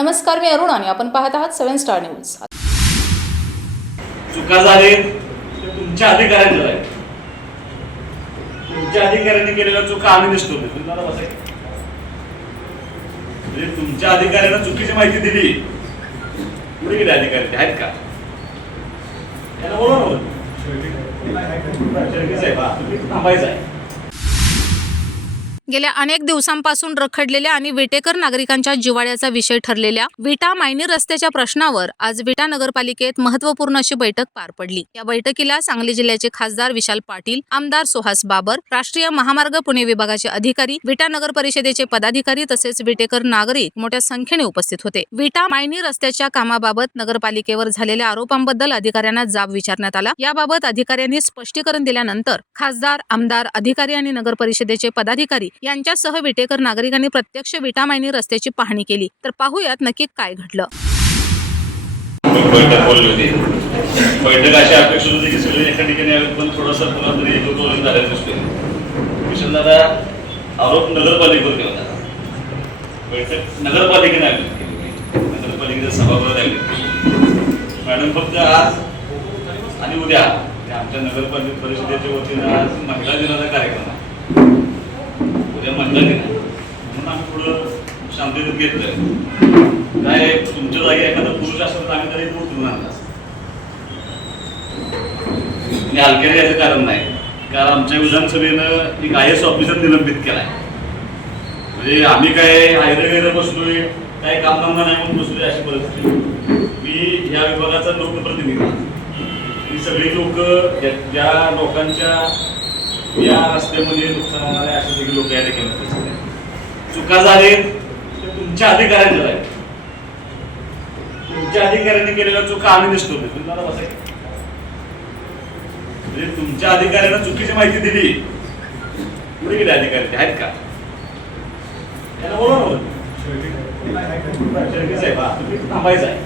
नमस्कार, मी अरुण आणि आपण पाहत आहात 7 स्टार न्यूज। चुका झाले ते तुमच्या अधिकाऱ्यांच्या आहेत। तुमच्या अधिकाऱ्यांनी केलेल्या चुका आम्ही नसतो म्हणजे तुमच्या अधिकाऱ्यांना चुकीची माहिती दिली, पुढे गेले अधिकारी आहेत का याला बोलवा थांबायचं आहे। गेल्या अनेक दिवसांपासून रखडलेल्या आणि विटेकर नागरिकांच्या जिव्हाळ्याचा विषय ठरलेल्या विटा मायनी रस्त्याच्या प्रश्नावर आज विटा नगरपालिकेत महत्त्वपूर्ण अशी बैठक पार पडली। या बैठकीला सांगली जिल्ह्याचे खासदार विशाल पाटील, आमदार सुहास बाबर, राष्ट्रीय महामार्ग पुणे विभागाचे अधिकारी, विटा नगर परिषदेचे पदाधिकारी तसेच विटेकर नागरिक मोठ्या संख्येने उपस्थित होते। विटा मायनी रस्त्याच्या कामाबाबत नगरपालिकेवर झालेल्या आरोपांबद्दल अधिकाऱ्यांना जाब विचारण्यात आला। याबाबत अधिकाऱ्यांनी स्पष्टीकरण दिल्यानंतर खासदार, आमदार, अधिकारी आणि नगर परिषदेचे पदाधिकारी यांच्यासह विटेकर नागरिकांनी प्रत्यक्ष विटा मायनी रस्त्याची पाहणी केली। तर पाहूयात नक्की काय घडलं। बैठक बोलली होती। बैठक अशी अपेक्षित होती की सगळे एका ठिकाणी आले, पण थोडासा पुन्हा तरी एकत्रित झाले दिसते। विशालदादा आरोप नगरपालिकेवर केला होता। बैठक नगरपालिकेने आयोजित केली, नगरपालिकेच्या सभागृहात आयोजित केली। मॅडम फक्त आज आणि उद्या आमच्या नगरपालिका परिषदेच्या वतीनं आज महिला दिनाचा कार्यक्रम आहे। उद्या महिला दिन म्हणून आम्ही थोडं शांततेत घेतलंय। काय तुमच्या जागी एखादा पुरुष असेल तर आम्ही तरी उठून आणला आणि हलक्याने याचं कारण नाही, कारण आमच्या विधानसभेनं एक IAS ऑफिसर निलंबित केलाय। म्हणजे आम्ही काय हायरे बसलोय, काय कामधंदा नाही म्हणून बसलोय अशी परिस्थिती। मी या विभागाचा लोकप्रतिनिधी, ही सगळी लोक ज्या लोकांच्या या रस्त्यामध्ये नुकसान होणारे असे सगळे लोक या ठिकाणी उपस्थित आहेत। चुका झाले ते तुमच्या अधिकाऱ्यांच्या आहेत। तुमच्या अधिकाऱ्यांनी केलेल्या चुका आम्ही नसतो म्हणजे तुमच्या अधिकाऱ्यांना चुकीची माहिती दिली, पुढे गेले अधिकारी आहेत का याला बोलवा थांबायचं आहे।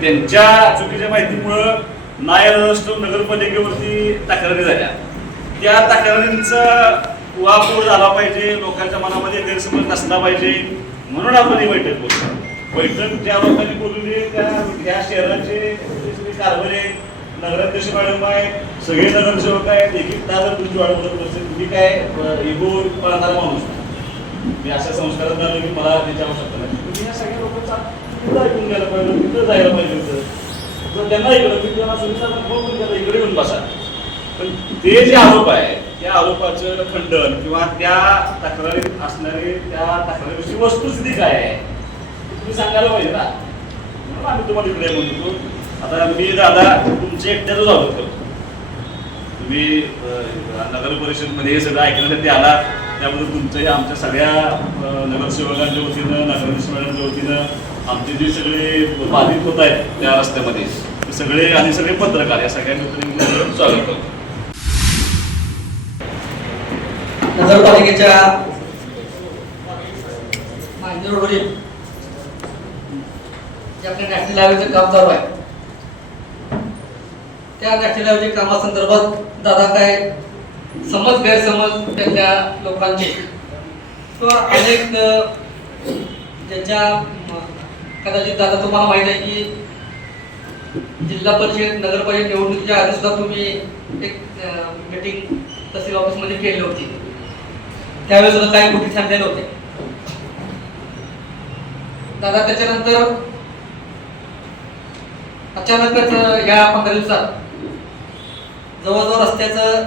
त्यांच्या चुकीच्या माहितीमुळे नगरपालिकेवरती तक्रारी झाल्या। त्या तक्रारींचा वापर झाला पाहिजे, लोकांच्या मनामध्ये गैरसमज नसला पाहिजे, म्हणून आपण ही बैठक बोलतो। बैठक ज्या लोकांनी बोलवली त्या शहराचे कारभारी नगराध्यक्ष मॅडम आहे, सगळे नगरसेवक आहेत। एक तास तुमची वाढ बोलत असते, तुम्ही काय इगो पाळणारा माणूस मी अशा संस्कारात आलो की मला त्याची आवश्यकता नाही। तुम्ही या सगळ्या लोकांचा तिथं ऐकून घ्यायला पाहिजे, तिथं जायला पाहिजे होतं। जर त्यांना ऐकलं की त्यांना सुविधा इकडे येऊन बसा, पण ते जे आरोप आहे त्या आरोपाचं खंडन किंवा त्या तक्रारीत असणारे त्या तक्रारीची वस्तुस्थिती काय आहे तुम्ही सांगायला पाहिजे ना, म्हणून आम्ही तुम्हाला इकडे म्हणतो। आता मी दादा तुमच्या एकट्याच आरोप करतो, तुम्ही नगर परिषदमध्ये हे सगळं ऐकण्यासाठी आला, त्याबद्दल तुमचंही आमच्या सगळ्या नगरसेवकांच्या वतीनं, नगराध्यक्ष मॅडमच्या वतीनं आमचे जे सगळे बाधित होत आहेत त्या रस्त्यामध्ये ते सगळे आणि सगळे पत्रकार या सगळ्यांनी स्वागत करतो। नगरपालिकेच्या मायनी रोडवरील जे आपल्या नॅशनल हायवेचं काम चालू आहे, त्या नॅशनल हायवेच्या कामासंदर्भात दादा काय गैरसमज त्याच्या लोकांचे किंवा अनेक ज्यांच्या कदाचित दादा तुम्हाला माहित आहे की जिल्हा परिषद नगरपालिका निवडणुकीच्या आधी सुद्धा तुम्ही एक मीटिंग तहसील ऑफिसमध्ये केली होती, त्यावेळेस सुद्धा काही गोष्टी सांगलेल्या होत्या दादा। त्याच्यानंतर अचानकच या 15 दिवसात जवळजवळ रस्त्याचं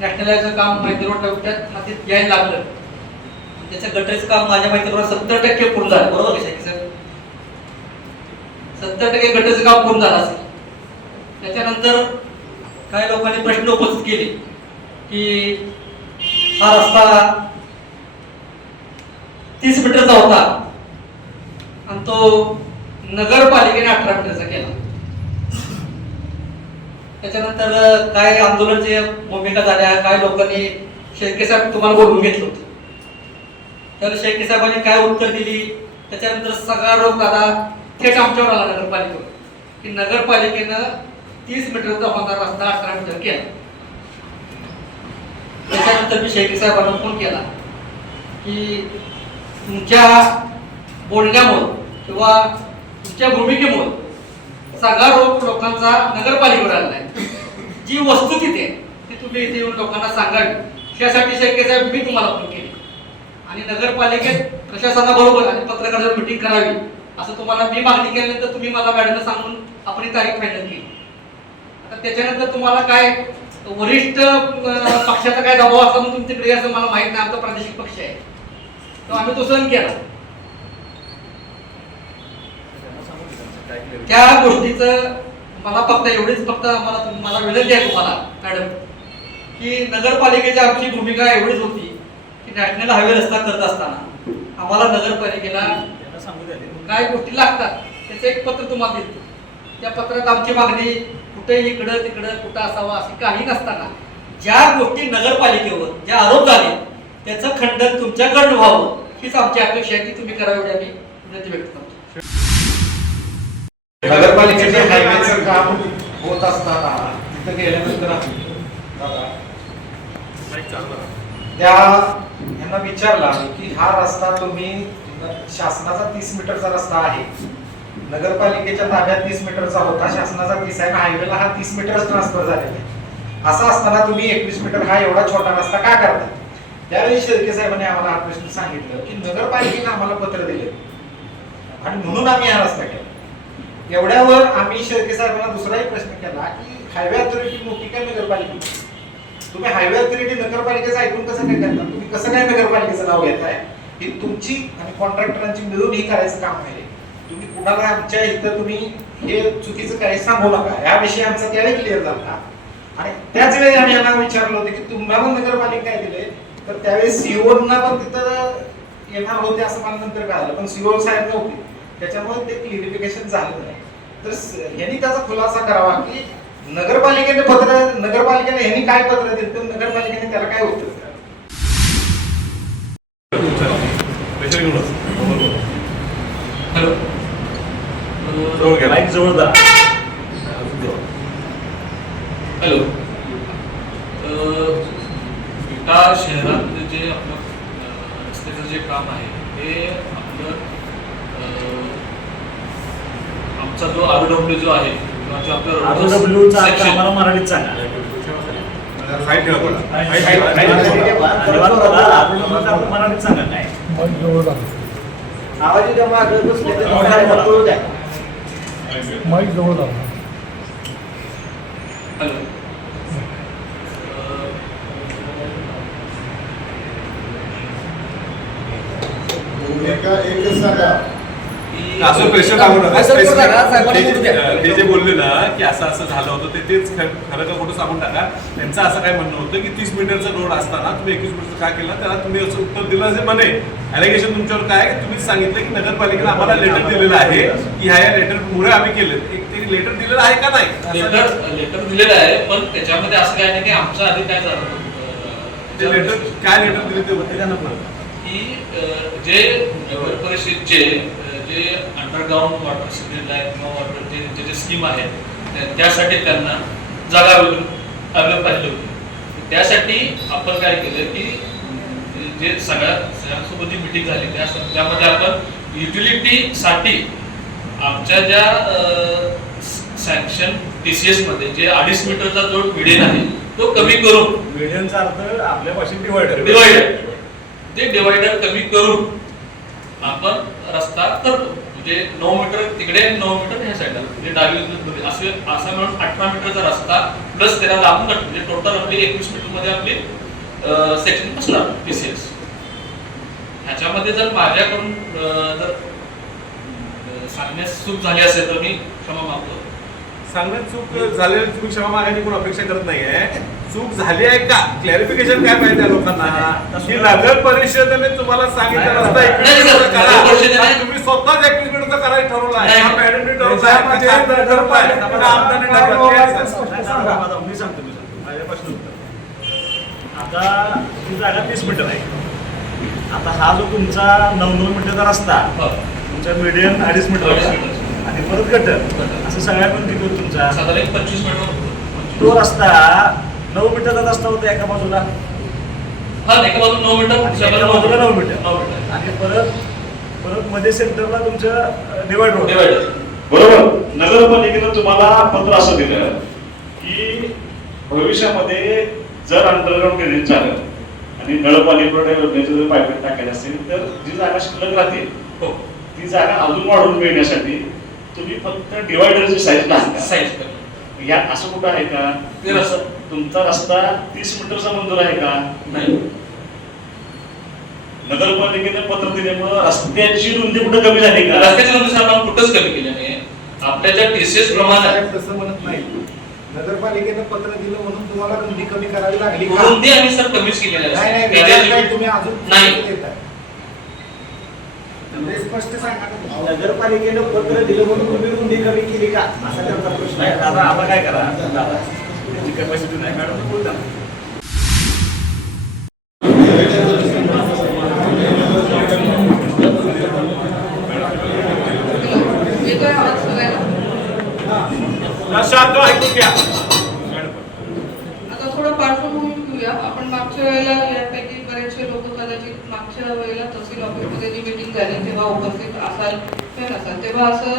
नॅशनल हायवेचं काम माहिती रोड हातीत यायला लागलं। त्याचं गटरीचं काम माझ्या माहितीवर 70% पूर्ण झालं, बरोबर आहे सर? 70% गटरीचं काम पूर्ण झालं असेल। त्याच्यानंतर काही लोकांनी प्रश्न उपस्थित केले की हा रस्ता 30 मीटरचा होता आणि तो नगरपालिकेने 18 मीटरचा केला। त्याच्यानंतर काय आंदोलनाची भूमिका झाल्या, काय लोकांनी शेळके साहेब तुम्हाला बोलून घेतलं होतं, त्यावेळेस शेळके साहेबांनी काय उत्तर दिली, त्याच्यानंतर सगळा रोग दादा थेट आमच्यावर आला नगरपालिकेवर की नगरपालिकेनं 30 मीटरचा होणारा रस्ता 18 मीटर केला। त्याच्यानंतर मी शेळके साहेबांना फोन केला की तुमच्या बोलण्यामुळं किंवा तुमच्या भूमिकेमुळं सगळा रोग लोकांचा नगरपालिकेवर आलेला आहे. जी वस्तुस्थिती आहे ती तुम्ही इथे येऊन लोकांना सांगावी, त्यासाठी शेळके साहेब मी तुम्हाला फोन केली आणि नगरपालिकेत प्रशासनाबरोबर आणि पत्रकारांची मीटिंग करावी असं तुम्हाला मी मागणी केल्यानंतर तुम्ही मला मॅडमला सांगून आपण ही तारीख फायनल केली. आता त्याच्यानंतर तुम्हाला काय वरिष्ठ पक्षाचा काय दबाव असला म्हणून तुम्ही तिकडे असं मला माहित नाही. आमचा प्रादेशिक पक्ष आहे तर आम्ही तो सहन केला. त्या गोष्टीचं मला फक्त एवढीच मला विनंती आहे तुम्हाला मॅडम की नगरपालिकेची आमची भूमिका एवढीच होती की नॅशनल हायवे रस्ता करत असताना आम्हाला नगरपालिकेला काय गोष्टी लागतात त्याचं एक पत्र तुम्हाला देतो. त्या पत्रात आमची मागणी कुठे इकडं तिकडं कुठं असावं असे काही नसताना ज्या गोष्टी नगरपालिकेवर ज्या आरोप झाले त्याचं खंडन तुमच्याकडनं व्हावं हीच आमची अपेक्षा आहे. ती तुम्ही करावी एवढी आम्ही विनंती व्यक्त करतो. नगरपालिकेचे हायवेचं काम होत असताना तिथं गेल्यानंतर त्या यांना विचारला की हा रस्ता तुम्ही शासनाचा 30 मीटरचा रस्ता आहे, नगरपालिकेच्या ताब्यात 30 मीटरचा होता, शासनाचा 30 आहे, हायवेला हा 30 मीटर ट्रान्सफर झालेला आहे. असं असताना तुम्ही 21 मीटर हा एवढा छोटा रस्ता का करता? त्यावेळी शेळके साहेबांनी आम्हाला हा प्रश्न सांगितलं की नगरपालिकेने आम्हाला पत्र दिले आणि म्हणून आम्ही हा रस्ता केला. एवढ्यावर आम्ही शेळके साहेबांना दुसराही प्रश्न केला की हायवे अथॉरिटी मोठी काय नगरपालिका? तुम्ही हायवे अथॉरिटी नगरपालिकेचं ऐकून कसं काय करता? तुम्ही कसं काय नगरपालिकेचं नाव घेताय? ही तुमची आणि कॉन्ट्रॅक्टरांची मिळून ही करायचं काम आहे. तुम्ही कुणाला आमच्या इथं तुम्ही हे चुकीचं काही सांगू नका, याविषयी आमचा त्यावेळी क्लिअर झाला. आणि त्याच वेळी आम्ही यांना विचारलं होतं की तुम्हाला नगरपालिका काय दिले, तर त्यावेळी सीओना पण तिथं येणार होते असं मला नंतर कळालं, पण सीओ साहेब नव्हते, त्याच्यामुळे ते क्लिअरिफिकेशन झालं नाही. तर यांनी त्याचा खुलासा करावा की नगरपालिकेने यांनी काय पत्र दिलं तर नगरपालिकेने त्याला काय उत्तर द्यावं. हॅलो, विटा शहरात जे आपलं रस्त्याचं जे काम आहे हे आपलं आमचा जो ROW जो आहे किंवा जो आपलं आम्हाला मराठीत सांगा. मराठीत सांगा काय आवाज द्या मागं बसले तर माईक जवळ लावा. हॅलो, असं प्रेशर टाकू नका. ते जे बोलले ना की असं असं झालं होतं ते तेच खरं का खोटं सांगून टाका. त्यांचं असं काय म्हणणं होतं की 30 मीटरचा रोड असताना तुम्ही 21 मीटर का केला, त्याला तुम्ही असं उत्तर दिलं असे म्हणे. ॲलिगेशन तुमच्यावर काय, तुम्हीच सांगितलं की नगरपालिकेला आम्हाला लेटर दिलेलं आहे की ह्या लेटरमुळे आम्ही केलं. ते लेटर दिलेलं आहे का नाही? लेटर दिलेलं आहे, पण त्याच्यामध्ये असं काय नाही की आमच्या आधी काय झालं ते लेटर काय लेटर दिले ते होते त्यांना पण की जे नगर परिषदचे जे अंडरग्राऊंड वॉटर सिस्टीम आहे किंवा वॉटर जे स्कीम आहेत त्यासाठी त्यांना जागा अवेलेबल पाहिजे होती. त्यासाठी आपण काय केलं की जे सगळ्यांसोबत जी मिटिंग झाली त्यामध्ये आपण युटिलिटीसाठी आमच्या ज्या सँक्शन TCS मध्ये जे 2.5 मीटरचा जो मिडियन आहे तो कमी करून, मीडियनचा अर्थ आपल्या भाषेत डिवायडर ते डिवायडर कमी करून आपण रस्ता करतो. म्हणजे 9 मीटर तिकडे 9 मीटर ह्या साईडला, म्हणजे डावी असा मिळून 18 मीटरचा रस्ता प्लस त्याला लागून काढतो. म्हणजे टोटल आपली 21 मीटर मध्ये आपली सेक्शन बसणार TCS. ह्याच्यामध्ये जर माझ्याकडून जर सांगण्यास चूक झाली असेल तर मी क्षमा मागतो. सांगण्यात चूक झालेली तुम्ही क्षमा मागायची कोण अपेक्षा करत नाहीये. चूक झाली आहे का, क्लॅरिफिकेशन काय पाहिजे त्या लोकांना की नगर परिषदेने तुम्हाला सांगितलं रस्ता 21 मीटरचा करा, तुम्ही स्वतःच 21 मीटरचा करायचं ठरवलं आहे. हा मॅडमने ठरवलं आहे, आमदारांनी ठरवलं आहे. मी सांगतो माझ्यापासून आता ती जागा 30 मीटर आहे. आता हा जो तुमचा 9 मीटरचा रस्ता तुमचा मीडियम 2.5 मीटर आणि परत गटर असं सगळ्या पण किती तुमचा साधारण 25 मीटर तो रस्ता 9 मीटरचा रस्ता होता एका बाजूला, हा एका बाजूला 9 मीटर, एका बाजूला 9 मीटर मीटर आणि परत परत मध्ये सेंटरला तुमच्या डिवाइड रोड डिवायडर बरोबर. नगरपालिकेनं तुम्हाला पत्र असं दिलं की भविष्यामध्ये जर अंडरग्राऊंड ड्रेनेज झालं आणि नळपाणी पुरवठा योजनेचे जर पाईपलाईन टाकायचे असेल तर जी जागा शिल्लक राहते हो ती जागा अजून वाढवून मिळण्यासाठी तुम्ही फक्त डिवायडरची साईज टाका. साईज या असं कुठं आहे का? ते रस्ता तुमचा रस्ता 30 मीटरचा मंजूर आहे का? नाही. नगरपालिकेने पत्र दिल्यामुळे रस्त्याची रुंदी कुठं कमी झाली का? रस्त्याची रुंदी आपण कुठंच कमी केली नाही. आपल्या ज्या टीसीएस प्रमाणे साहेब तसं म्हणत नाही. नगरपालिकेनं पत्र दिलं म्हणून तुम्हाला रुंदी कमी करावी लागली का? रुंदी आम्ही सर कमीच केलेली नाही नाही आहे. विचार काय तुम्ही अजून नाही. देताय. म्हणजे स्पष्ट सांगा ना. नगरपालिकेनं पत्र दिलं म्हणून तुम्ही रुंदी कमी केली का असा त्यांचा प्रश्न नाही आहे. दादा आता काय करा दादा त्याची कॅपॅसिटी नाही मॅडम बोलता. येतोय आवाज सगळ्यांना? शांत ऐकून घ्या. आता थोडं पार्श्वभूमी घेऊया. आपण मागच्या वेळेला यापैकी बरेचसे लोक कदाचित मागच्या वेळेला तहसील ऑफिसमध्ये जी मीटिंग झाली तेव्हा उपस्थित असाल किंवा नसाल. तेव्हा असं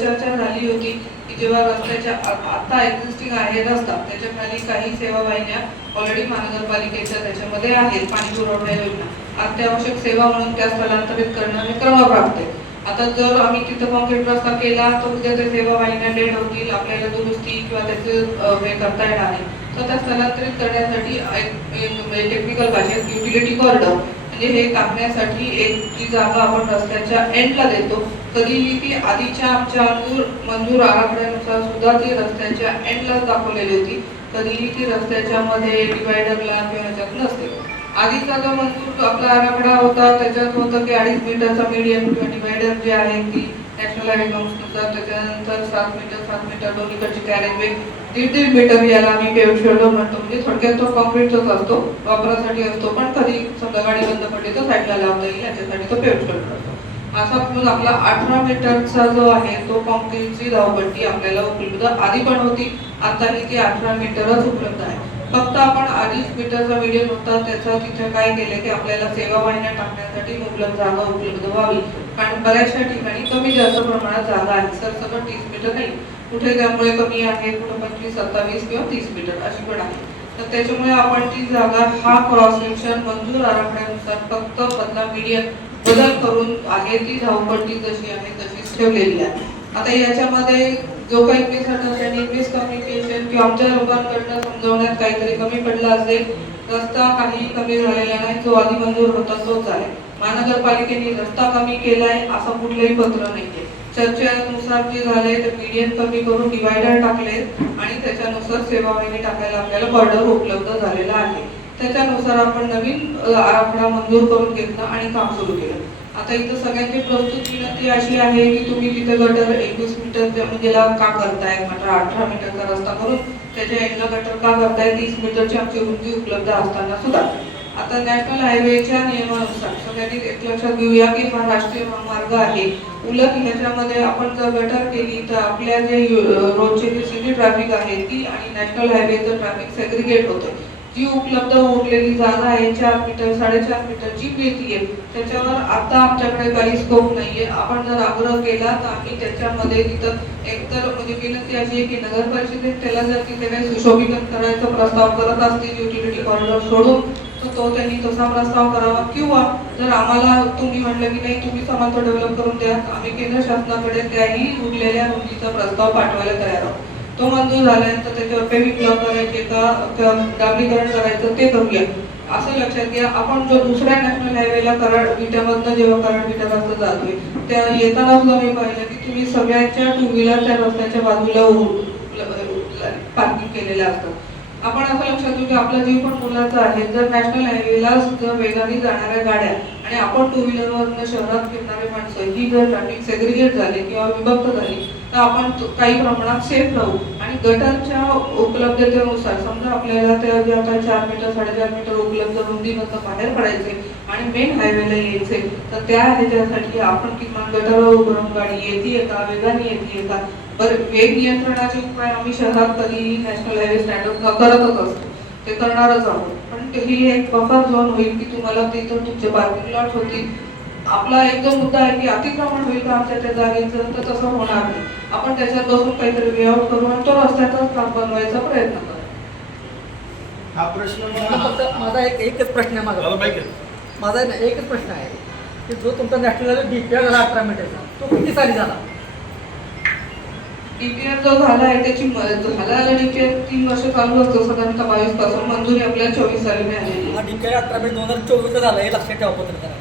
चर्चा झाली होती की जेव्हा रस्त्याच्या आता एक्झिस्टिंग आहे रस्ता त्याच्या खाली काही सेवा वाहिन्या ऑलरेडी महानगरपालिकेच्या त्याच्यामध्ये आहेत पाणी पुरवठा योजना अत्यावश्यक सेवा म्हणून त्या स्थलांतरित करणं हे क्रमप्राप्त आहे. आता जर आम्ही तिथं कॉन्क्रीट रस्ता केला तर उद्या ते सेवा वाहिन्या डेड होतील आपल्याला दुरुस्ती किंवा त्याचे हे करता येणार नाही. तर त्या स्थलांतरित करण्यासाठी टेक्निकल भाषेत युटिलिटी कॉरिडॉर म्हणजे हे टाकण्यासाठी एक जी जागा आपण रस्त्याच्या एंडला देतो कधीही ती आधीच्या आमच्या मंजूर आराखड्यानुसार सुद्धा ती रस्त्याच्या एंडलाच दाखवलेली होती. कधीही ती रस्त्याच्या मध्ये डिवायडरला किंवा ह्याच्यात नसते. आधीचा जो मंजूर आपला आराखडा होता त्याच्यात होतं की 2.5 मीटरचा मीडियम किंवा डिवायडर जे आहे ती नॅशनल हायवे नॉर्म्सनुसार त्याच्यानंतर 7 मीटर दोन्हीकडची कॅरेजवे 1.5 मीटर याला आम्ही पेव्ह शोल्डर म्हणतो. म्हणजे थोडक्यात तो कॉन्क्रीटचाच असतो वापरासाठी असतो पण कधी समजा गाडी बंद पडली तर साईडला लावता येईल याच्यासाठी तो पेव्ह शोल्डर असतो. असा म्हणून आपला 18 मीटरचा जो आहे तो कॉन्क्रीटची धावपट्टी आपल्याला उपलब्ध आधी पण होती आताही ती 18 मीटरच उपलब्ध आहे. फक्त आपण 2.5 मीटरचा मीडियम होता त्याचा तिथे काय केले की आपल्याला सेवा वाहिन्या टाकण्यासाठी मुबलक जागा उपलब्ध व्हावी कारण बऱ्याचशा ठिकाणी कमी जास्त प्रमाणात जागा आहे. सरसकट 30 मीटर नाही कुठे त्यामुळे कमी आहे कुठे 25, 27 किंवा 30 मीटर अशी पण आहे. तर त्याच्यामुळे आपण ती जागा हा क्रॉस सेक्शन मंजूर आराखड्यानुसार फक्त बदल करून आहे ती धावपट्टी जशी आहे तशीच ठेवलेली आहे. आता याच्यामध्ये जो काही मिसकम्युनिकेशन किंवा आमच्या लोकांकडनं समजवण्यात काहीतरी कमी पडला असेल रस्ता काही कमी झालेला नाही जो आधी मंजूर होता तोच आहे. महानगरपालिकेने रस्ता कमी केलाय असं कुठलंही पत्र नाहीये. चर्चेनुसार जे झाले ते मीडियम कमी करून डिवायडर टाकले आणि त्याच्यानुसार सेवा वाहिनी टाकायला आपल्याला बॉर्डर उपलब्ध झालेला आहे. त्याच्यानुसार आपण नवीन आराखडा मंजूर करून घेतला आणि काम सुरू केलं. आता इथं सगळ्यांची प्रस्तुत विनंती अशी आहे की तुम्ही तिथे गटर 21 मीटर म्हणजे का करताय मात्र 18 मीटरचा रस्ता करून त्याच्या एंडला गटर का करताय 30 मीटरची आमची रुंदी उपलब्ध असताना सुद्धा. आता नॅशनल हायवेच्या नियमानुसार सगळ्यांनी एक लक्षात घेऊया की हा राष्ट्रीय महामार्ग आहे. उलट ह्याच्यामध्ये आपण जर गटर केली तर आपल्या जे रोजचे जे सिटी ट्रॅफिक आहे ती आणि नॅशनल हायवेचं ट्रॅफिक सेग्रिगेट होतं. जी उपलब्ध उरलेली जागा आहे 4 मीटर 4.5 मीटर जी मिळतीये त्याच्यावर आता आमच्याकडे काही स्कोप नाहीये. आपण जर आग्रह केला तर आम्ही त्याच्यामध्ये तिथं एकतर म्हणजे विनंती अशी आहे की नगर परिषदेत त्याला जर तिथे काही सुशोभीकरण करायचा प्रस्ताव करत असतील युटिलिटी कॉरिडॉर सोडून तर तो त्यांनी तसा प्रस्ताव करावा किंवा जर आम्हाला तुम्ही म्हटलं की नाही तुम्ही समर्थ डेव्हलप करून द्या आम्ही केंद्र शासनाकडे त्याही उरलेल्या रुंदीचा प्रस्ताव पाठवायला तयार आहोत. तो मंजूर झाल्यानंतर त्याच्यावर पेव्हिंग ब्लॉक करायचे का डांबरीकरण करायचं ते करूया. असं लक्षात घ्या आपण जो दुसऱ्या नॅशनल हायवेला कराड विट्यामधनं जेव्हा कराड विटा रस्ता जातोय त्या येताना सुद्धा मी पाहिलं की तुम्ही सगळ्यांच्या 2 व्हीलर त्या रस्त्याच्या बाजूला पार्किंग केलेल्या असतात. आपण असं लक्षात घेऊ की आपला जीव पण मुलाचा आहे. जर नॅशनल हायवेला जर वेगाने जाणाऱ्या गाड्या आणि आपण 2 व्हीलरवरनं शहरात फिरणारे माणसं ही जर ट्रॅफिक सेग्रिगेट झाले किंवा विभक्त झाली तर आपण काही प्रमाणात सेफ राहू. आणि गटरच्या उपलब्धतेनुसार समजा आपल्याला त्या जे आता 4 मीटर 4.5 मीटर उपलब्ध रुंदीमधनं बाहेर पडायचे आणि मेन हायवेला यायचे तर त्या ह्याच्यासाठी आपण किमान गटरवर उभारून गाडी येते का वेगाने येते का बरं वेग नियंत्रणाचे उपाय आम्ही शहरात कधीही नॅशनल हायवे स्टँडर्ड करतच असतो ते करणारच आहोत. पण ही एक बफर झोन होईल की तुम्हाला तिथं तुमचे पार्किंग लॉट होतील आपला एक जो मुद्दा आहे की अतिक्रमण होईल का आमच्या त्या जागेचं, तर तसं होणार नाही. आपण त्याच्यात बसून काहीतरी वेआउट करू आणि तो रस्त्याचाच काम बनवायचा प्रयत्न करू. हा प्रश्न फक्त माझा एकच प्रश्न आहे दादा बाईक आहे. माझा एकच प्रश्न आहे की जो तुमचा नॅशनल DPR झाला 18 मीटरचा, तो किती साली झाला? DPR जो झाला आहे त्याची झाला DPR 3 वर्ष चालू असतो साधारणतः 22 पासून. मंजुरी आपल्याला 24 साली मिळालेली. हा DPR 18 मीटर 2024 झाला, हे लक्षात ठेवा पत्रकारांनी.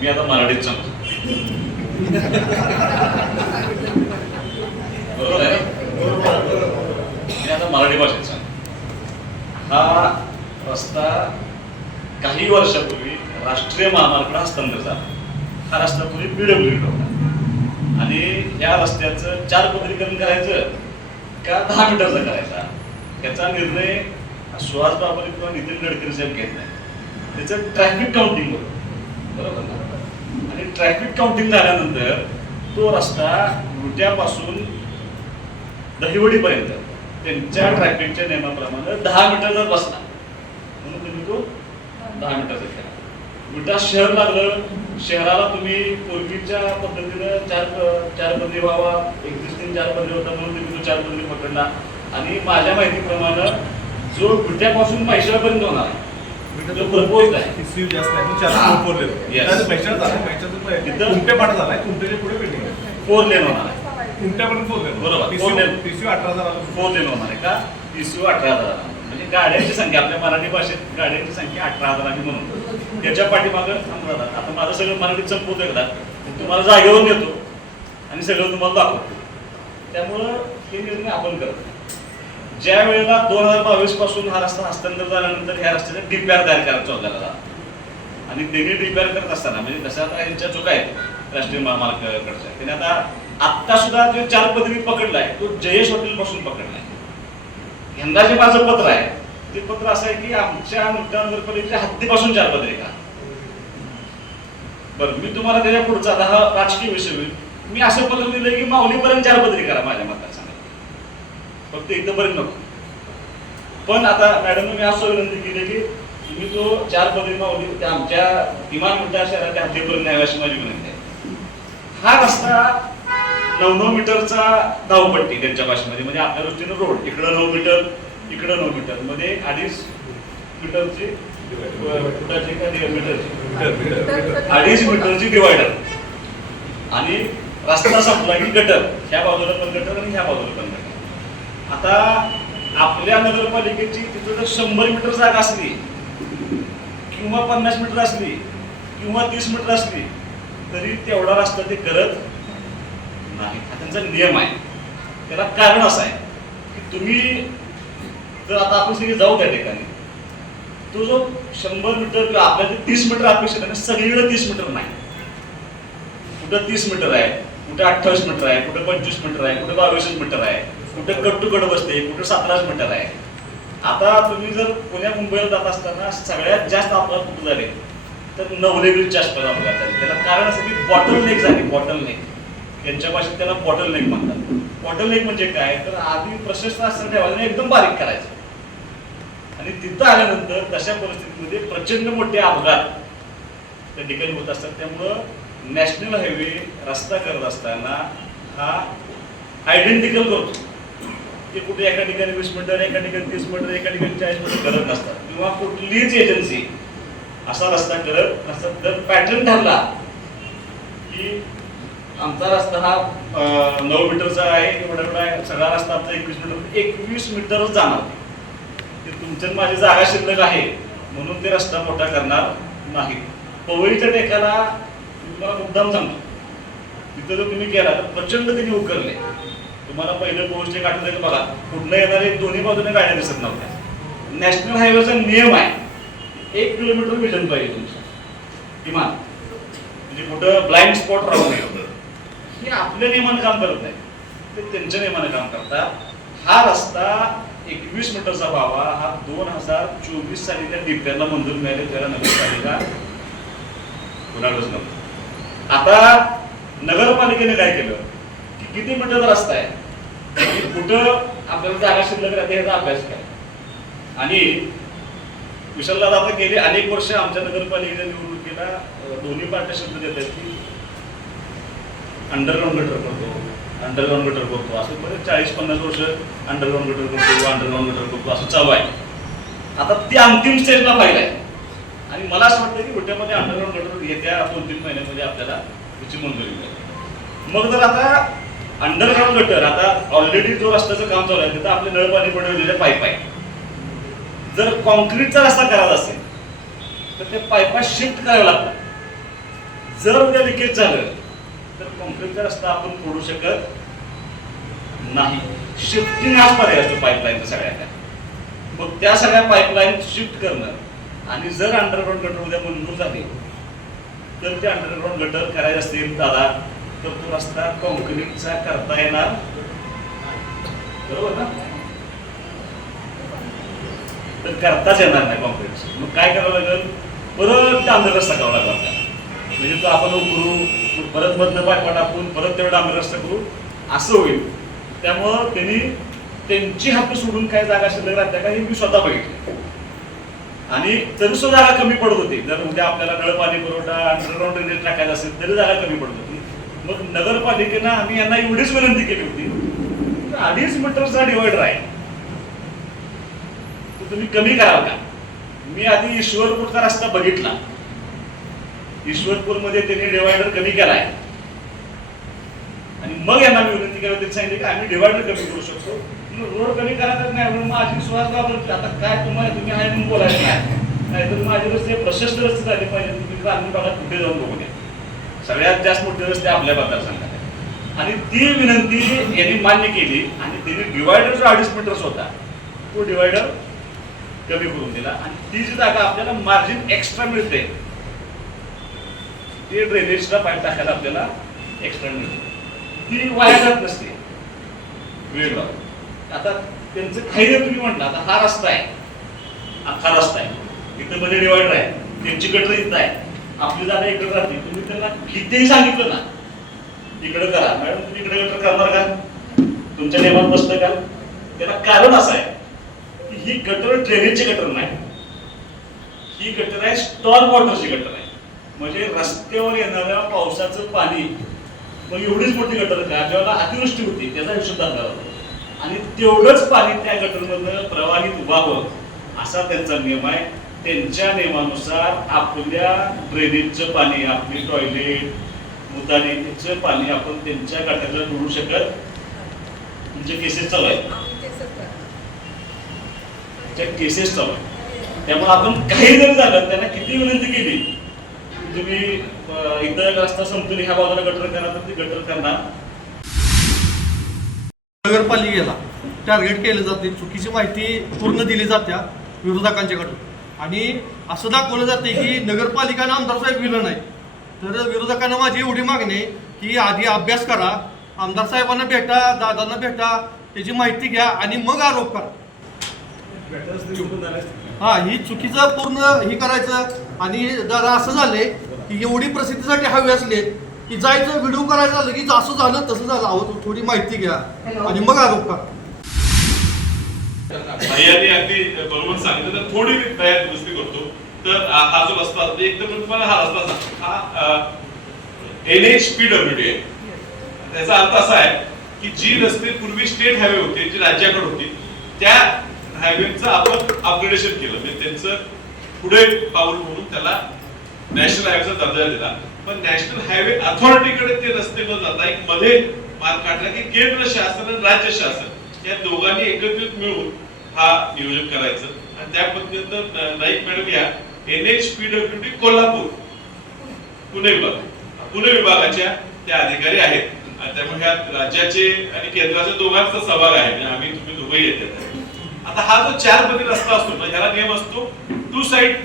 मी आता मराठीत सांगतो. बरोबर आहे. मी आता मराठी भाषेत सांगतो. हा रस्ता काही वर्षापूर्वी राष्ट्रीय महामार्गाकडे हस्तांतर झाला. हा रस्ता पूर्वी PWD होता आणि या रस्त्याचं 4 पदरीकरण करायचं का 10 मीटरचा करायचा याचा निर्णय सुहास बाबर किंवा नितीन गडकरी साहेब घेत नाही. त्याचं ट्रॅफिक काउंटिंग होतं, बरोबर ना? आणि ट्रॅफिक काउंटिंग झाल्यानंतर तो रस्ता लुट्यापासून दहिवडीपर्यंत त्यांच्या ट्रॅफिकच्या नियमाप्रमाणे 10 मीटरचा बसला म्हणून तुम्ही तो 10 मीटरचा केला. विटा शहर लागलं, शहराला तुम्ही पूर्वीच्या पद्धतीनं चार पदरी व्हावा, 31 4 पदरी होता म्हणून तुम्ही तो 4 पदरी पकडला. आणि माझ्या माहितीप्रमाणे जो विट्यापासून पैशापर्यंत होणार आहे जो प्रपोज आहे इस्यू जास्त आहे, 4 4 लेन. Yes. त्यात पैशाचं झालं, पैशाचं तिथं कुमटे पाठ झालाय, कुमटेच्या पुढे बिल्डिंग आहे. 4 लेन होणार आहे. कुमट्यापर्यंत 4 लेन. बरोबर, 4 लेन. इस्यू 18,000 आलं. 4 लेन होणार आहे का? इस्यू 18,000. म्हणजे गाड्यांची संख्या आपल्या मराठी भाषेत गाड्यांची संख्या 18,000 आम्ही म्हणतो. त्याच्या पाठीमागं आता माझं सगळं मराठीत संपवतो एकदा, तुम्हाला जागेवर नेतो आणि सगळं तुम्हाला दाखवतो. त्यामुळं हे निर्णय आपण करतो. ज्या वेळेला 2022 पासून हा रस्ता हस्तांतर झाल्यानंतर ह्या रस्त्याचा DPR तयार करायचा शोधला झाला आणि त्यांनी DPR करत असताना म्हणजे कसं आता यांच्या चुका आहेत राष्ट्रीय महामार्गाकडच्या, त्याने आता सुद्धा जो 4 पदरी पकडलाय तो जयेश हॉटेल पासून पकडलाय. यंदा जे माझं पत्र आहे ते पत्र असं आहे की आमच्या नगरपालिकेच्या हद्दीपासून 4 पदरी का. बरं, मी तुम्हाला त्याच्या पुढचा आता हा राजकीय विषय होईल. मी असं पत्र दिलं की माऊलीपर्यंत 4 पदरी करा माझ्या मतदारसंघात, फक्त इथंपर्यंत नको. पण आता मॅडम मी असं विनंती केली की तुम्ही तो 4 पदरी माऊली त्या आमच्या किमान मोठ्या शहराच्या हद्दीपर्यंत न्यावी अशी माझी विनंती आहे. हा रस्ता 9 मीटरचा धावपट्टी त्यांच्या भाषेमध्ये, म्हणजे आपल्या दृष्टीनं रोड इकडं 9 मीटर इकडं 9 मीटर मध्ये 2.5 मीटरची फुटाची का मीटरची 2.5 मीटरची डिवायडर आणि रस्ता संपला की गटर, ह्या बाजूला पण गटर आणि ह्या बाजूला पण गटर. आता आपल्या नगरपालिकेची तिथं जर 100 मीटर जागा असली किंवा 50 मीटर असली किंवा 30 मीटर असली तरी तेवढा रस्ता ते करत नाही. हा त्यांचा नियम आहे. त्याला कारण असं आहे की तुम्ही जर आता आपण सगळे जाऊ त्या ठिकाणी, तो जो 100 मीटर किंवा आपल्याला 30 मीटर अपेक्षित आहे, सगळीकडे 30 मीटर नाही. कुठं 30 मीटर आहे, कुठे 28 मीटर आहे, कुठे 25 मीटर आहे, कुठे 22 मीटर आहे, कुठे कट टू कट बसते, कुठे 17 मीटर आहे. आता तुम्ही जर पुण्या मुंबईला जात असताना सगळ्यात जास्त अपघात कुठे झाले तर नवले ब्रिजच्या आसपास अपघात झाले. त्याला कारण असं की बॉटल नेक झाली. बॉटल नेक त्यांच्या भाषेत त्याला बॉटल नेक म्हणतात. बॉटल नेक म्हणजे काय तर आधी प्रशस्त असं ठेवायचं एकदम बारीक करायचं आणि तिथं आल्यानंतर तशा परिस्थितीमध्ये प्रचंड मोठे अपघात त्या ठिकाणी होत असतात. त्यामुळं नॅशनल हायवे रस्ता करत असताना हा आयडेंटिकल करतो की कुठे एका ठिकाणी 20 मीटर, एका ठिकाणी 30 मीटर, एका ठिकाणी 40 मीटर करत नसतात किंवा कुठलीच एजन्सी असा रस्ता करत नसतात. जर पॅटर्न ठरला की आमचा रस्ता हा 9 मीटरचा आहे, एवढा आहे, सगळा रस्ता आमचा 21 मीटरच जाणार, ते तुमच्या माझी जागा शिल्लक आहे म्हणून ते रस्ता मोठा करणार नाही. पवईच्या टेकाला तुम्हाला मुद्दाम सांगतो, तिथं जर तुम्ही गेला तर प्रचंड त्यांनी उकरले. तुम्हाला पहिलं पोस्ट एक आठवतं बघा, कुठलं येणारे दोन्ही बाजूने गाड्या दिसत नव्हत्या. नॅशनल हायवेचा नियम आहे 1 किलोमीटर विजन पाहिजे तुमचं किमान, म्हणजे कुठं ब्लाइंड स्पॉट राहू नये. हे आपल्या नियमानं काम करत नाही, ते त्यांच्या नियमानं काम करतात. हा रस्ता 21 मीटरचा व्हावा हा 2024 साली त्या DPRला मंजूर मिळाले, त्याला नगरपालिका कुणाकडच नव्हतं. आता नगरपालिकेने काय केलं की किती मीटरचा रस्ता आहे कुठं आपल्याला जागा शिल्लक राहते ह्याचा अभ्यास काय आणि विशालदादा आता गेली अनेक वर्ष आमच्या नगरपालिकेच्या निवडणुकीला दोन्ही पार्ट्या शब्द देतात की अंडरग्राऊंड गटर करतो असं बरेच 40-50 वर्ष अंडरग्राऊंड गटर करतो असं चालू आहे. आता ती अंतिम स्टेजला पाहिलं आहे आणि मला असं वाटतं की विट्यामध्ये अंडरग्राऊंड गटर येत्या 2-3 महिन्यामध्ये आपल्याला त्याची मंजुरी मिळेल. मग जर आता अंडरग्राऊंड गटर आता ऑलरेडी जो रस्त्याचं काम चालू आहे तिथं आपले नळपाणी पडवलेले पाईप आहे. जर कॉन्क्रीटचा रस्ता करायचा असेल तर ते पाईपा शिफ्ट करावे लागतात. जर उद्या लिकेज झालं तर कॉन्क्रीटचा रस्ता आपण तोडू शकत नाही. शिफ्टिंग हाच पर्याय असतो पाईपलाईनचा सगळ्या. मग त्या सगळ्या पाईपलाईन शिफ्ट करणं आणि जर अंडरग्राऊंड गटर उद्या मंजूर झाले तर ते अंडरग्राऊंड गटर करायचे असतील दादा तर तो रस्ता कॉन्क्रीटचा करता येणार, बरोबर ना? तर करताच येणार नाही कॉन्क्रीट. मग काय करावं लागेल, परत डांबर रस्ता करावा लागला आपल्याला. म्हणजे तो आपण उकरू परत मधनं पायपा टाकून परत तेवढा डांबर रस्ता करू असं होईल. त्यामुळं त्यांनी त्यांची हक्क सोडून काय जागा शिल्लक राहत्या का हे मी स्वतः बघितलं आणि तरी सुद्धा जागा कमी पडत होती. जर उद्या आपल्याला नळ पाणी पुरवठा अंडरग्राऊंड ड्रेनेज टाकायचा असेल तरी जागा कमी पडत होती. मग नगरपालिकेनं आम्ही यांना एवढीच विनंती केली होती 2.5 मीटरचा डिवायडर आहे तो तुम्ही कमी कराल का. मी आधी ईश्वरपूरचा रस्ता बघितला. ईश्वरपूरमध्ये त्यांनी डिवायडर कमी केलाय आणि मग यांना मी विनंती केली होती, सांगितले की आम्ही डिवायडर कमी करू शकतो, रोड कमी करायचं नाही म्हणून माझी सुहास वापरते. आता काय तुम्ही आहे म्हणून बोलायचं नाही तर माझे रस्ते प्रशस्त रस्ते झाले पाहिजे. तुम्ही ग्रामीण भागात कुठे जाऊन बघून या. सगळ्यात जास्त मोठे रस्ते आपल्या मतदारसंघात आहेत आणि ती विनंती यांनी मान्य केली आणि त्यांनी डिवायडर जो 2.5 मीटर्स होता तो डिवायडर कमी करून दिला आणि ती जी जागा आपल्याला मार्जिन एक्स्ट्रा मिळते ते ड्रेनेजला पाईप टाकायला आपल्याला एक्स्ट्रा मिळते. ती वाया जात नसते वेळ. आता त्यांचं खैर तुम्ही म्हटलं आता हा रस्ता आहे, अख्खा रस्ता आहे, इथं मध्ये डिवायडर आहे, त्यांची गटर इथं आहे, आपली जागा इकडे राहते. तुम्ही त्यांना कितीही सांगितलं ना इकडे करा, मॅडम तुम्ही इकडे गटर करणार का, तुमच्या नियमात बसतं का. त्याला कारण असं आहे की ही गटर ड्रेनेजची गटर नाही, ही गटर आहे स्टॉर्म वॉटरची गटर आहे. म्हणजे रस्त्यावर येणाऱ्या पावसाचं पाणी मग एवढीच मोठी गटर का जेव्हा अतिवृष्टी होती त्याचा हिशोब दाखला होता आणि तेवढंच पाणी त्या गटरमधनं प्रवाहित व्हावं असा त्यांचा नियम आहे. त्यांच्या नियमानुसार आपल्या ड्रेनेजचं पाणी, आपली टॉयलेट, मुतानीचं पाणी आपण त्यांच्या गटाला जोडू शकत. तुमचे केसेस चालू आहेत, केसेस चालू आहेत. त्यामुळे आपण काही जरी झालं त्यांना किती विनंती केली तुम्ही इथं रस्ता संपतो ह्या बाजूला गटर करा तर ती गटर करणार. नगरपालिकेला टार्गेट केलं जाते, चुकीची माहिती पूर्ण दिली जात्या विरोधकांच्याकडून आणि असं दाखवलं जाते की नगरपालिकानं आमदार साहेब विलन आहे. तर विरोधकांना माझी एवढी मागणी आहे की आधी अभ्यास करा, आमदार साहेबांना भेटा, दादांना भेटा, त्याची माहिती घ्या आणि मग आरोप करा. हा ही चुकीचं पूर्ण ही करायचं आणि जरा असं झालंय की एवढी प्रसिद्धीसाठी हवे असले की जायचं व्हिडिओ करायचं झालं की असं झालं तसं झालं. अहो थोडी माहिती घ्या आणि मग आरोप करा. भैयाने अगदी बरोबर सांगितलं. तर थोडी मी तयार दुरुस्ती करतो. तर हा जो रस्ता एकदम तुम्हाला हा रस्ता सांगतो, हा NHPWD आहे. त्याचा अर्थ असा आहे की जी रस्ते पूर्वी स्टेट हायवे होते, जी राज्याकडे होती, त्या हायवेचं आपण अपग्रेडेशन केलं. म्हणजे त्यांचं पुढे पाऊल म्हणून त्याला नॅशनल हायवेचा दर्जा दिला. पण नॅशनल हायवे अथॉरिटीकडे ते रस्ते न जाता एक मध्ये मार्ग काढला की केंद्र शासन आणि राज्य शासन या दोघांनी एकत्रित मिळून हा नियोजन करायचं. आणि त्या पद्धतीनं नाईक मॅडम या NHPWD कोल्हापूर पुणे विभागाच्या त्या अधिकारी आहेत. त्यामुळे ह्या राज्याचे आणि केंद्राच्या दोघांचा सहभाग आहे. म्हणजे आम्ही तुम्ही दोघेही येतात. आता हा जो 4 पदरी रस्ता असतो ना, ह्याला नियम असतो 2 साइड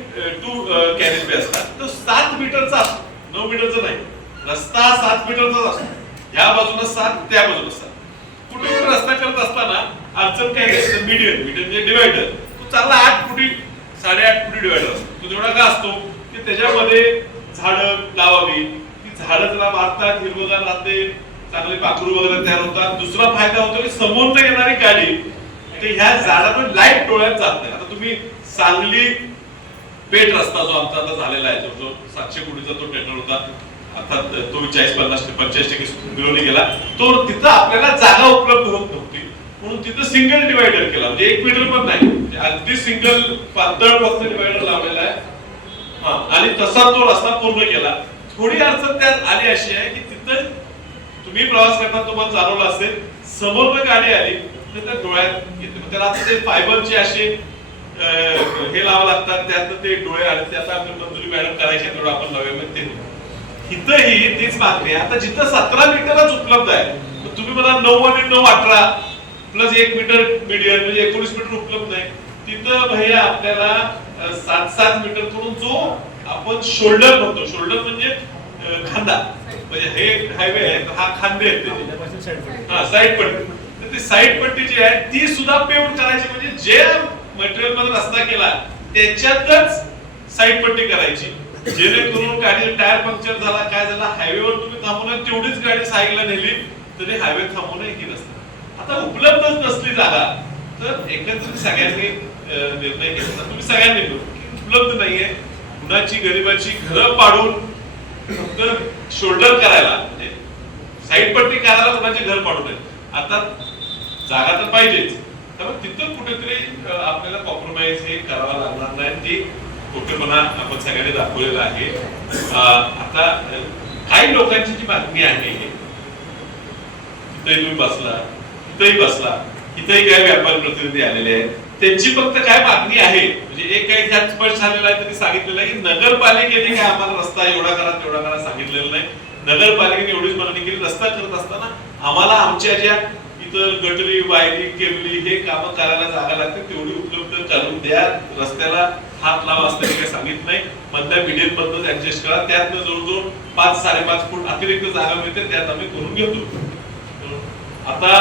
2 कॅरेज वे असतात. तो 7 मीटरचा असतो, 9 मीटरचा नाही. रस्ता 7 मीटरचाच असतो. या बाजूला 7, त्या बाजूला 7. कुठे रस्ता करत असताना अडचण काय असतं, मीडियन म्हणजे डिवायडर. तो चांगला 8 फुटी 8.5 फुटी डिवायडर असतो. तो तेवढा का असतो की त्याच्यामध्ये झाडं लावावी. ती झाडं त्याला मारतात, हिरवगार राहते, चांगले पाखरू वगैरे तयार होतात. दुसरा फायदा होतो की समोर येणारी गाडी ह्या झाडातून लाईट डोळ्यात जात नाही. आता तुम्ही सांगली पेठ रस्ता जो आमचा आता झालेला आहे, जो 700 कोटीचा तो टेंडर होता, अर्थात तो 40-50% मिळवली गेला, तो तिथं आपल्याला जागा उपलब्ध होत नव्हती म्हणून तिथं सिंगल डिवायडर केला, म्हणजे 1 मीटर पण नाही, म्हणजे अगदी सिंगल पातळ फक्त डिवायडर लावलेला आहे आणि तसा तो रस्ता पूर्ण केला. थोडी अडचण त्यात आली अशी आहे की तिथं तुम्ही प्रवास करताना तुम्हाला जाणवलं असेल, समोर गाडी आली तर त्या डोळ्यात येते, त्याला आता ते फायबरचे असे हे लावा लागतात, त्यात ते डोळे आले, त्याचा आपली मंजुरी मॅडम करायची तेवढं आपण नव्यामध्ये ते इथंही तीच मागणी आहे. आता जिथं 17 मीटरच उपलब्ध आहे, तुम्ही मला 9 आणि 9 18 प्लस 1 मीटर मीडियम म्हणजे 19 मीटर उपलब्ध आहे, तिथं भैया आपल्याला 7-7 मीटर करून जो आपण शोल्डर म्हणतो, शोल्डर म्हणजे खांदा, म्हणजे हे हायवे आहे, हा खांदे आहेत, हा साईड पट्टी, तर ती साईड पट्टी जी आहे ती सुद्धा पेव्ह करायची, म्हणजे जे मटेरियल मध्ये रस्ता केला त्याच्यातच साईड पट्टी करायची, जेणेकरून गाडी टायर पंक्चर झाला, काय झाला, हायवेवर तुम्ही थांबवणार तेवढीच गाडी साईडला नेली तरी हायवे थांबवणं ही नसतं. आता उपलब्धच नसली जागा तर एकत्रित सगळ्यांनी निर्णय घेतला, तुम्ही सगळ्यांनी उपलब्ध नाहीये, कुणाची गरिबाची घरं पाडून फक्त शोल्डर करायला, म्हणजे साईड पट्टी करायला कुणाचे घर पाडू नये. आता जागा तर पाहिजेच, त्यामुळे तिथं कुठेतरी आपल्याला कॉम्प्रोमाइज हे करावं लागणार नाही, ती खोटेपणा आपण सगळ्यांनी दाखवलेला आहे. आता काही लोकांची जी मागणी आहे, तिथेही तुम्ही बसला, तिथेही बसला, इथेही काही व्यापारी प्रतिनिधी आलेले आहेत, त्यांची फक्त काय मागणी आहे, म्हणजे एक काही त्यात स्पष्ट झालेला आहे, त्यांनी सांगितलेलं आहे की नगरपालिकेने काय आम्हाला रस्ता एवढा करा तेवढा करा सांगितलेलं नाही. नगरपालिकेने एवढीच मागणी केली, रस्ता करत असताना आम्हाला आमच्या ज्या इतर गटरी, वायरी, केबली हे कामं करायला जागा लागते तेवढी उपलब्ध करून द्या, रस्त्याला हात लावा असं काही सांगितलं नाही, मधल्या मीडियम पद्धत ऍडजस्ट करा, त्यातनं जवळजवळ 5-5.5 फूट अतिरिक्त जागा मिळते, त्यात आम्ही करून घेतो. आता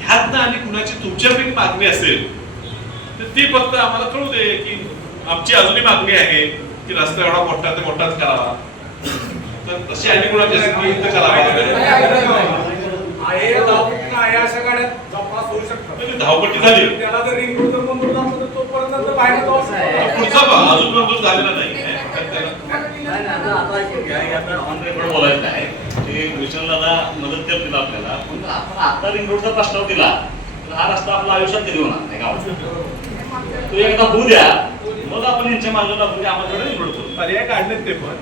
ह्यातनं आणि कुणाची तुमच्यापैकी मागणी असेल तर ती फक्त आम्हाला कळू दे की आमची अजूनही मागणी आहे की रस्ता एवढा मोठा ते मोठाच करावा, तर तशी आणि कुणाची करावा. धावपट्टी झाली पुढचा अजून मंजूर झालेला नाही, बोलायचं आहे ते विशालदादा मदत करतील आपल्याला, पण आपण आता रिंग रोडचा प्रस्ताव दिला तर हा रस्ता आपला आयुष्यात कधी होणार नाही गावात, तो एकदा होऊ द्या, मग आपण यांच्या मागे लागून आम्हाला रिंग रोड करू. पर्याय काढलेत ते पण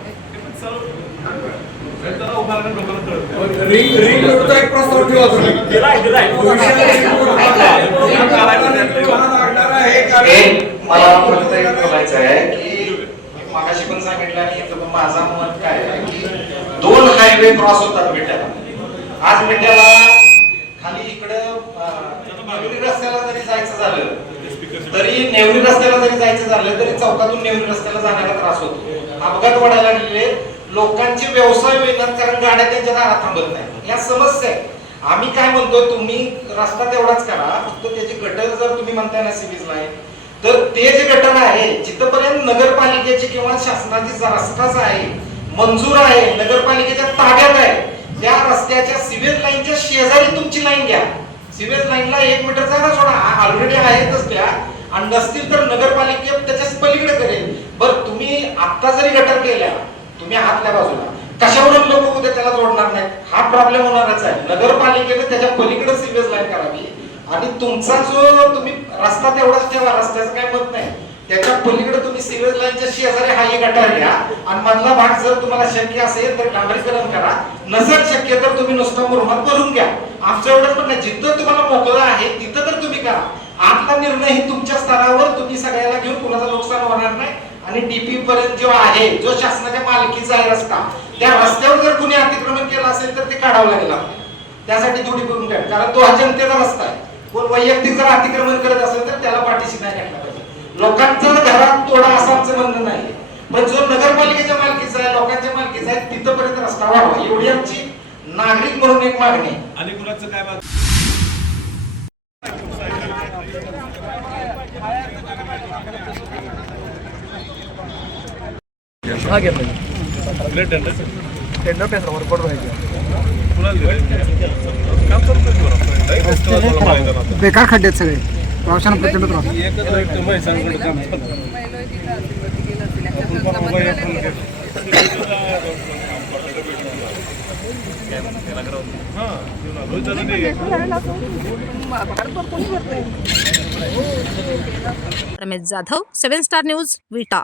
रिंग रोडचा एक प्रस्ताव ठेवा मला बोलायचं आहे की मागाशी पण सांगितलं आणि इथं पण माझा मत काय आहे की 2 हायवे क्रॉस होतात विट्याला. आज विट्याला खाली इकडं नेवरी रस्त्याला जरी जायचं झालं तरी नेवरी रस्त्याला जरी जायचं झालं तरी चौकातून नेवरी रस्त्याला जाण्याला त्रास होतो, अपघात वाढायला लागलेले, लोकांचे व्यवसाय होईनात कारण गाड्या त्यांच्या दारात थांबत नाही. या समस्या आहे. आम्ही काय म्हणतो, तुम्ही रस्ता तेवढाच करा, फक्त त्याची गटर जर तुम्ही म्हणताय ना सिव्हिल लाईन, तर ते जे गटर आहे जिथपर्यंत नगरपालिकेची किंवा शासनाची रस्ताच आहे, मंजूर आहे, नगरपालिकेच्या ताब्यात आहे, त्या रस्त्याच्या सिव्हिल लाईनच्या शेजारी तुमची लाईन घ्या. सिव्हिल लाईनला 1 मीटर जागा सोडा, ऑलरेडी आहेतच त्या, आणि नसतील तर नगरपालिका त्याच्या पलीकडे करेल. बरं तुम्ही आता जरी गटर केल्या, तुम्ही आतल्या बाजूला कशावरून लोक उद्या त्याला जोडणार नाहीत, हा प्रॉब्लेम होणारच आहे. नगरपालिकेने त्याच्या पलीकडे सिव्हिल लाईन करावी आणि तुमचा जो तुम्ही रस्ता तेवढाच ठेवा, रस्त्याचं काय मत नाही, त्याच्या पलीकडे तुम्ही सिव्हिल लाईनच्या शेजारी हा एक गटार घ्या आणि मधला भाग जर तुम्हाला शक्य असेल तर डांबरीकरण करा, नसेल शक्य तर तुम्ही नुसतं मुरमात भरून घ्या. आमचं एवढंच पण नाही, जिथं तुम्हाला मोकळं आहे तिथं तर तुम्ही करा. आतला निर्णय ही तुमच्या स्तरावर तुम्ही सगळ्याला घेऊन कुणाचं नुकसान होणार नाही. आणि डीपी पर्यंत जो आहे, जो शासनाच्या मालकीचा आहे रस्ता, त्या रस्त्यावर जर कुणी अतिक्रमण केलं असेल तर ते काढावं लागेल आपल्याला, त्यासाठी थोडी करून ठेव, कारण तो हा जनतेचा रस्ता आहे. कोण वैयक्तिक जर अतिक्रमण करत असेल तर त्याला पाठीशी नाही घातला पाहिजे. लोकांचा घरात तोडा असं आमचं म्हणणं नाही, पण जो नगरपालिकेच्या मालकीचा आहे, लोकांच्या मालकीचा आहे, तिथपर्यंत रस्ता वाढवा, एवढी आमची नागरिक म्हणून एक मागणी आहे. आणि कुणाचं काय मागणी बेकार खड्डे आहेत सगळे, पावसानं प्रचंड त्रास. रमेश जाधव, 7 स्टार न्यूज, विटा.